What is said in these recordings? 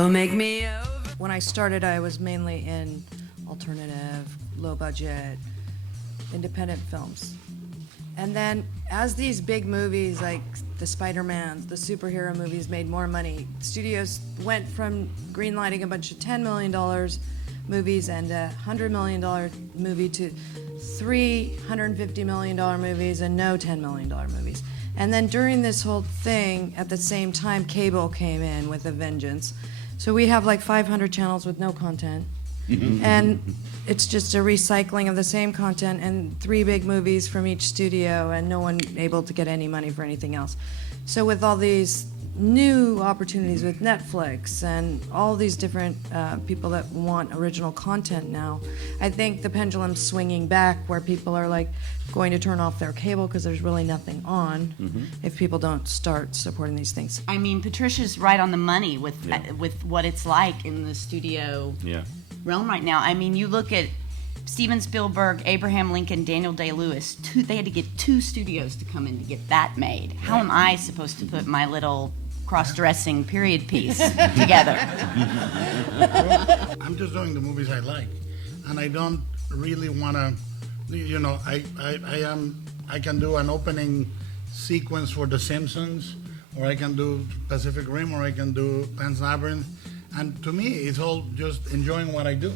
Oh, make me over. When I started, I was mainly in alternative, low budget, independent films. And then as these big movies like the Spider-Mans, the superhero movies made more money, studios went from greenlighting a bunch of $10 million movies and a $100 million movie to $350 million movies and no $10 million movies. And then during this whole thing, at the same time, cable came in with a vengeance. So we have like 500 channels with no content. And it's just a recycling of the same content and 3 big movies from each studio and no one able to get any money for anything else. So with all these new opportunities with Netflix and all these different people that want original content now, I think the pendulum's swinging back where people are like going to turn off their cable because there's really nothing on if people don't start supporting these things. I mean, Patricia's right on the money with what it's like in the studio realm right now. I mean, you look at Steven Spielberg, Abraham Lincoln, Daniel Day-Lewis. They had to get 2 studios to come in to get that made. How am I supposed to put my little cross-dressing period piece together? I'm just doing the movies I like, and I don't really want to. You know, I can do an opening sequence for The Simpsons, or I can do Pacific Rim, or I can do Pan's Labyrinth. And to me, it's all just enjoying what I do.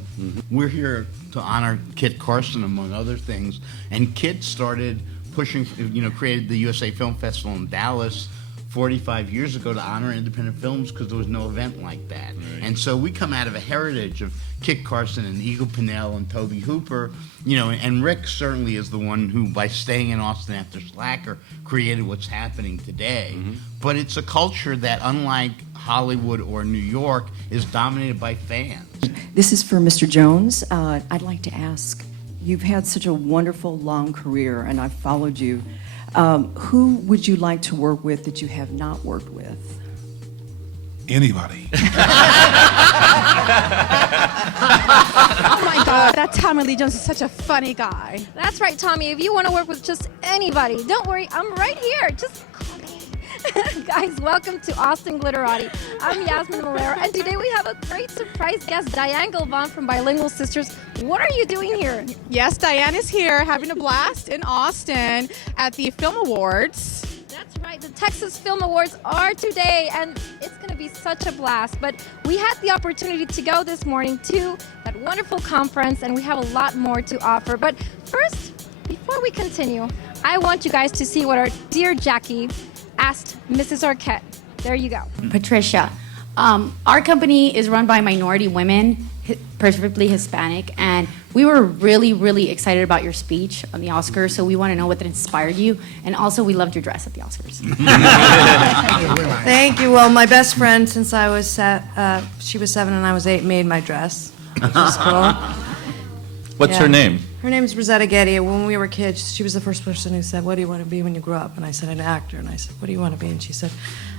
We're here to honor Kit Carson, among other things. And Kit started pushing, created the USA Film Festival in Dallas 45 years ago to honor independent films because there was no event like that. Right. And so we come out of a heritage of Kit Carson and Eagle Pinnell and Tobe Hooper, and Rick certainly is the one who, by staying in Austin after Slacker, created what's happening today. But it's a culture that, unlike Hollywood or New York, is dominated by fans. This is for Mr. Jones. I'd like to ask, you've had such a wonderful long career, and I've followed you. Who would you like to work with that you have not worked with? Anybody. Oh my God, that Tommy Lee Jones is such a funny guy. That's right, Tommy. If you want to work with just anybody, don't worry, I'm right here. Just call me. Guys, welcome to Austin Glitterati. I'm Yasmin Malera, and today we have a great surprise guest, Jacqueline Galvan from Bilingual Sisters. What are you doing here? Yes, Diane is here having a blast in Austin at the Film Awards. That's right. The Texas Film Awards are today, and it's going to be such a blast. But we had the opportunity to go this morning to that wonderful conference, and we have a lot more to offer. But first, before we continue, I want you guys to see what our dear Jackie asked Mrs. Arquette. There you go. Patricia, our company is run by minority women, preferably Hispanic, and we were really, really excited about your speech on the Oscars, so we want to know what that inspired you, and also we loved your dress at the Oscars. Thank you. Well, my best friend, since I was she was 7 and I was 8, made my dress, which is cool. What's her name? Her name's Rosetta Getty. When we were kids, she was the first person who said, "What do you want to be when you grow up?" And I said, "An actor." And I said, "What do you want to be?" And she said,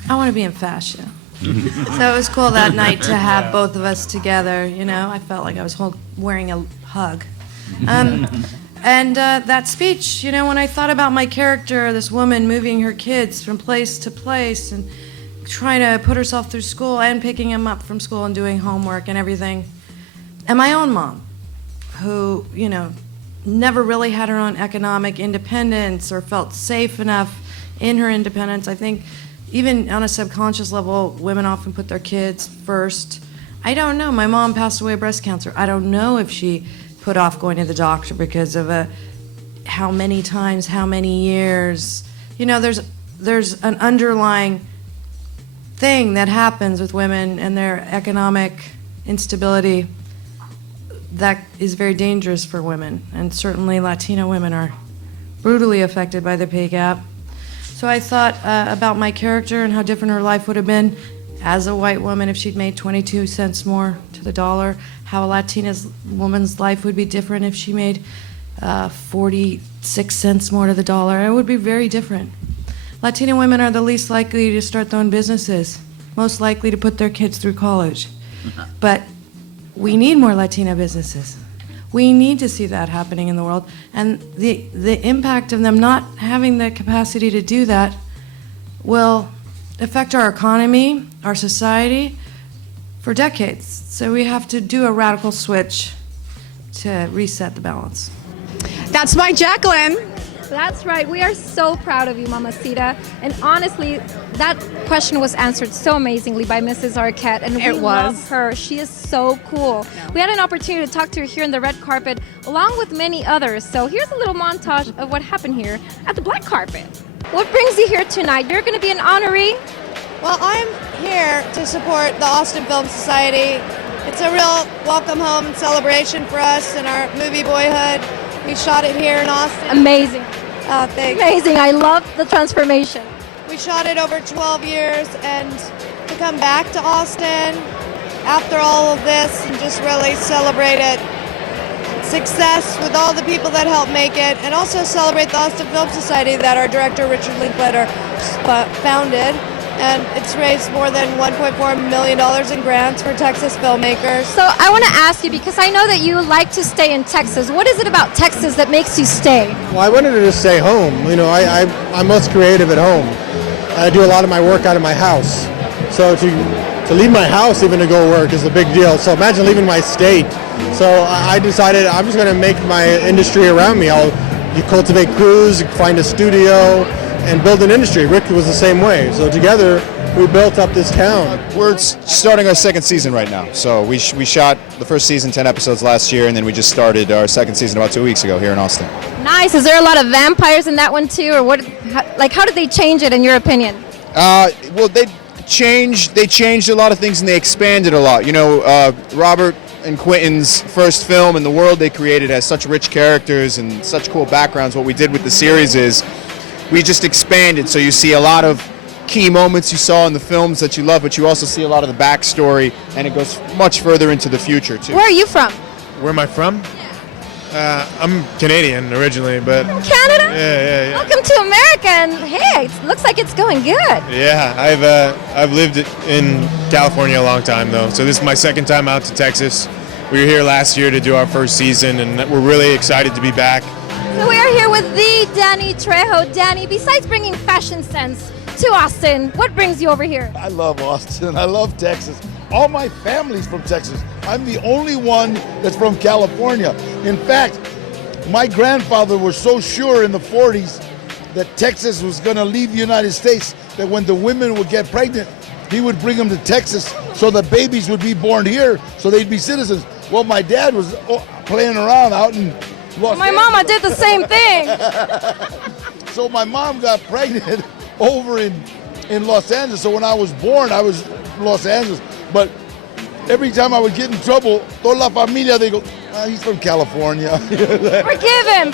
"I want to be in fashion." So it was cool that night to have both of us together. I felt like I was wearing a hug. And that speech, when I thought about my character, this woman moving her kids from place to place and trying to put herself through school and picking them up from school and doing homework and everything, and my own mom, who, never really had her own economic independence or felt safe enough in her independence. I think even on a subconscious level, women often put their kids first. I don't know. My mom passed away of breast cancer. I don't know if she put off going to the doctor because of how many times, how many years. There's an underlying thing that happens with women and their economic instability that is very dangerous for women, and certainly Latino women are brutally affected by the pay gap. So I thought about my character and how different her life would have been as a white woman if she'd made 22 cents more to the dollar, how a Latina woman's life would be different if she made 46 cents more to the dollar. It would be very different. Latina women are the least likely to start their own businesses, most likely to put their kids through college. But we need more Latina businesses. We need to see that happening in the world. And the impact of them not having the capacity to do that will affect our economy, our society, for decades. So we have to do a radical switch to reset the balance. That's my Jacqueline. That's right. We are so proud of you, Mamacita. And honestly, that question was answered so amazingly by Mrs. Arquette, and we love her. She is so cool. We had an opportunity to talk to her here on the red carpet, along with many others. So here's a little montage of what happened here at the black carpet. What brings you here tonight? You're going to be an honoree. Well, I'm here to support the Austin Film Society. It's a real welcome home and celebration for us and our movie boyhood. We shot it here in Austin. Amazing. Oh, thanks. Amazing. I love the transformation. We shot it over 12 years, and to come back to Austin after all of this and just really celebrate it. Success with all the people that helped make it, and also celebrate the Austin Film Society that our director Richard Linklater founded. And it's raised more than $1.4 million in grants for Texas filmmakers. So I want to ask you, because I know that you like to stay in Texas. What is it about Texas that makes you stay? Well, I wanted to just stay home. You know, I'm most creative at home. I do a lot of my work out of my house. So to leave my house even to go work is a big deal. So imagine leaving my state. So I decided I'm just going to make my industry around me. You cultivate crews, find a studio, and build an industry. Rick was the same way. So together, we built up this town. We're starting our second season right now. So we shot the first season, 10 episodes last year, and then we just started our second season about 2 weeks ago here in Austin. Nice. Is there a lot of vampires in that one too, or what? How did they change it in your opinion? Well, they changed a lot of things and they expanded a lot. You know, Robert and Quentin's first film and the world they created has such rich characters and such cool backgrounds. What we did with the series is we just expanded, so you see a lot of key moments you saw in the films that you love, but you also see a lot of the backstory, and it goes much further into the future too. Where are you from? Where am I from? I'm Canadian originally, but From Canada? yeah. Welcome to America, and hey, it looks like it's going good. Yeah, I've lived in California a long time though, so this is my second time out to Texas. We were here last year to do our first season, and we're really excited to be back. So we are here with the Danny Trejo. Danny, besides bringing fashion sense to Austin, what brings you over here? I love Austin. I love Texas. All my family's from Texas. I'm the only one that's from California. In fact, my grandfather was so sure in the 40s that Texas was going to leave the United States that when the women would get pregnant, he would bring them to Texas so the babies would be born here so they'd be citizens. Well, my dad was playing around out in Los My Angeles. mama did the same thing. So my mom got pregnant over in Los Angeles. So when I was born, I was Los Angeles. But every time I would get in trouble, toda la familia, they go, he's from California. Forgive him.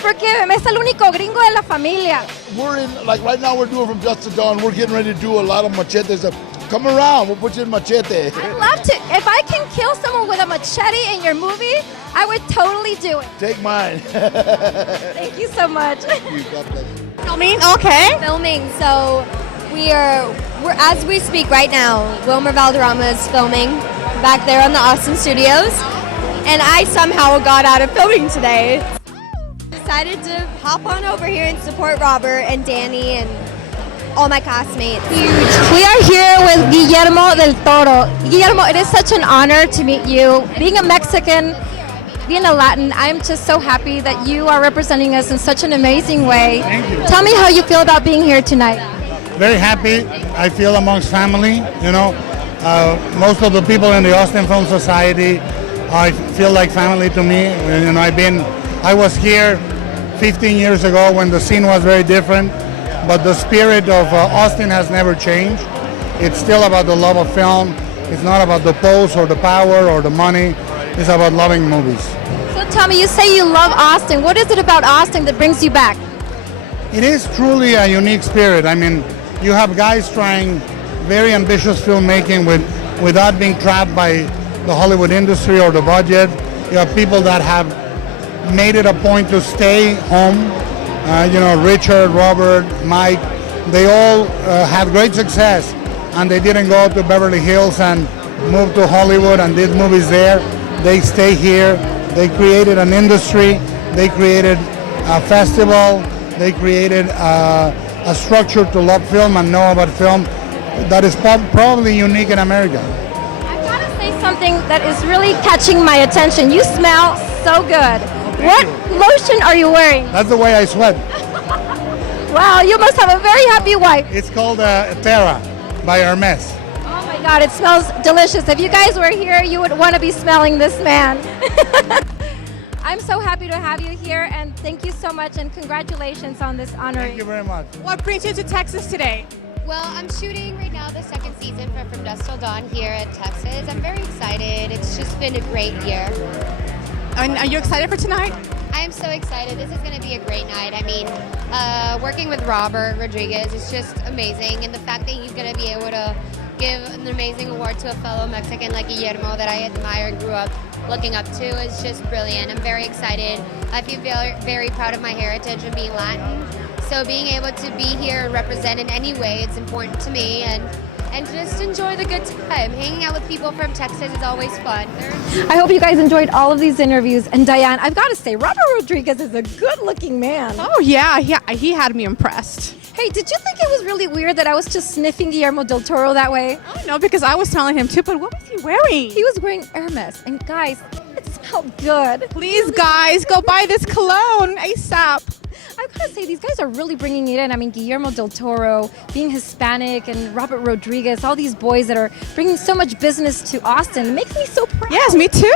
Es el único gringo de la familia. We're in, like right now we're doing From Dusk to Dawn. We're getting ready to do a lot of machete stuff. Come around, we'll put you in machete. I'd love to. If I can kill someone with a machete in your movie, I would totally do it. Take mine. Thank you so much. Thank you. God bless you. Filming? Okay. Filming. So we're as we speak right now, Wilmer Valderrama is filming back there on the Austin studios. And I somehow got out of filming today. Decided to hop on over here and support Robert and Danny and all my classmates. We are here with Guillermo del Toro. Guillermo, it is such an honor to meet you. Being a Mexican, being a Latin, I'm just so happy that you are representing us in such an amazing way. Thank you. Tell me how you feel about being here tonight. Very happy. I feel amongst family, you know. Most of the people in the Austin Film Society, I feel like family to me. You know, I was here 15 years ago when the scene was very different, but the spirit of Austin has never changed. It's still about the love of film. It's not about the pose or the power or the money. It's about loving movies. So tell me, you say you love Austin. What is it about Austin that brings you back? It is truly a unique spirit. I mean, you have guys trying very ambitious filmmaking without being trapped by the Hollywood industry or the budget. You have people that have made it a point to stay home. You know, Richard, Robert, Mike, they all had great success, and they didn't go to Beverly Hills and move to Hollywood and did movies there. They stay here. They created an industry. They created a festival. They created a structure to love film and know about film that is probably unique in America. I've got to say something that is really catching my attention. You smell so good. What lotion are you wearing? That's the way I sweat. Wow, you must have a very happy wife. It's called Terra by Hermes. Oh my God, it smells delicious. If you guys were here, you would want to be smelling this man. I'm so happy to have you here, and thank you so much, and congratulations on this honor. Thank you very much. What brings you to Texas today? Well, I'm shooting right now the second season for From Dusk Till Dawn here at Texas. I'm very excited. It's just been a great year. And are you excited for tonight? I am so excited. This is going to be a great night. I mean, working with Robert Rodriguez is just amazing. And the fact that he's going to be able to give an amazing award to a fellow Mexican like Guillermo that I admire and grew up looking up to is just brilliant. I'm very excited. I feel very, very proud of my heritage and being Latin. So being able to be here and represent in any way, it's important to me. And just enjoy the good time. Hanging out with people from Texas is always fun. I hope you guys enjoyed all of these interviews. And Diane, I've got to say, Robert Rodriguez is a good-looking man. Oh, yeah, he had me impressed. Hey, did you think it was really weird that I was just sniffing Guillermo del Toro that way? Oh, no, because I was telling him too, but what was he wearing? He was wearing Hermes. And guys, it smelled good. Please, guys, go buy this cologne ASAP. I've got to say, these guys are really bringing it in. I mean, Guillermo del Toro, being Hispanic, and Robert Rodriguez, all these boys that are bringing so much business to Austin. It makes me so proud. Yes, me too.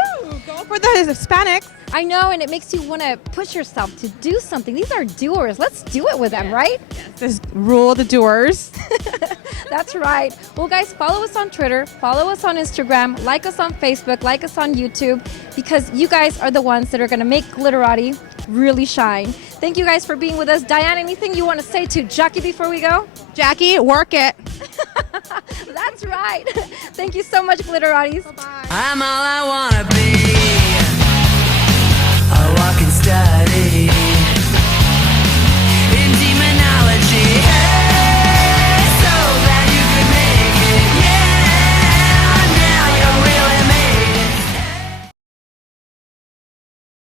Go for the Hispanics. I know, and it makes you want to push yourself to do something. These are doers. Let's do it with them, right? This rule the doers. That's right. Well, guys, follow us on Twitter, follow us on Instagram, like us on Facebook, like us on YouTube, because you guys are the ones that are going to make Glitterati really shine. Thank you guys for being with us. Diane, anything you want to say to Jackie before we go? Jackie, work it. That's right. Thank you so much, Glitterati. Bye-bye. I'm all I want to be.